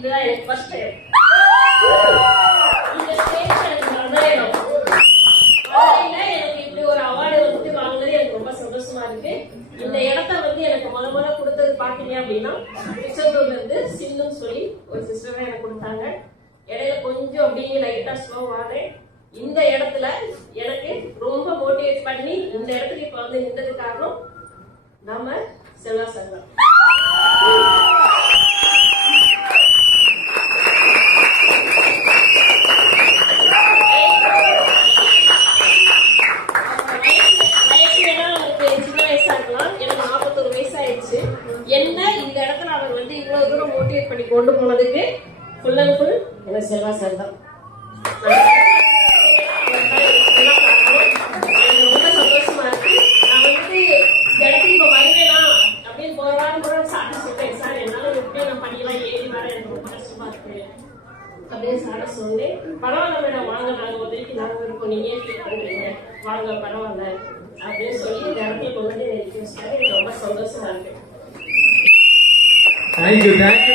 இதுதான் எனக்கு first time இந்த ஸ்டேஜ் எனக்கு வந்தேன். எனக்கு இப்படி ஒரு அவார்டு வந்து வாங்குறது எனக்கு ரொம்ப சந்தோஷமா இருக்கு. இந்த இடத்த வந்து எனக்கு முதல்ல கொடுத்தது பாத்தீங்க அப்படின்னா திருச்செந்தூர்ல இருந்து சின்னுன்னு சொல்லி ஒரு சிஸ்டர் தான் எனக்கு கொடுத்தாங்க. இடையில கொஞ்சம் அப்படியே லைட்டா ஸ்லோ ஆனேன். இந்த இடத்துல எனக்கு ரொம்ப மோட்டிவேட் பண்ணி இந்த இடத்துக்கு இப்ப வந்து நின்றது காரணம் நம்ம செல்வா சார் தான். என்ன இந்த இடத்துல அவர் வந்து இவ்வளவு தூரம் மோட்டிவேட் பண்ணி கொண்டு போனதுக்கு ஃபுல் அண்ட் ஃபுல் எனக்கு செல்வா சார் தான். ரொம்ப சந்தோஷமா இருக்கு. நான் வந்து இடத்துக்கு இப்ப வருவேனா அப்படின்னு போறான்னு கூட சார் சொல்லிட்டேன். சார் என்னால எப்படி நான் பண்ணிக்கலாம் ஏறி வர எனக்கு ரொம்ப கஷ்டமா இருக்கு அப்படின்னு சார சொன்னேன். பரவாயில்ல மேடம் வாங்க, நாங்க உதவிக்கு நாங்க இருக்கோம், நீங்க ஏன் ஃபீல் பண்றீங்க, வாங்க பரவாயில்ல அப்படின்னு சொல்லி இந்த இடத்துல கொண்டு வந்து எனக்கு ரொம்ப சந்தோஷமா இருக்கு. Thank you.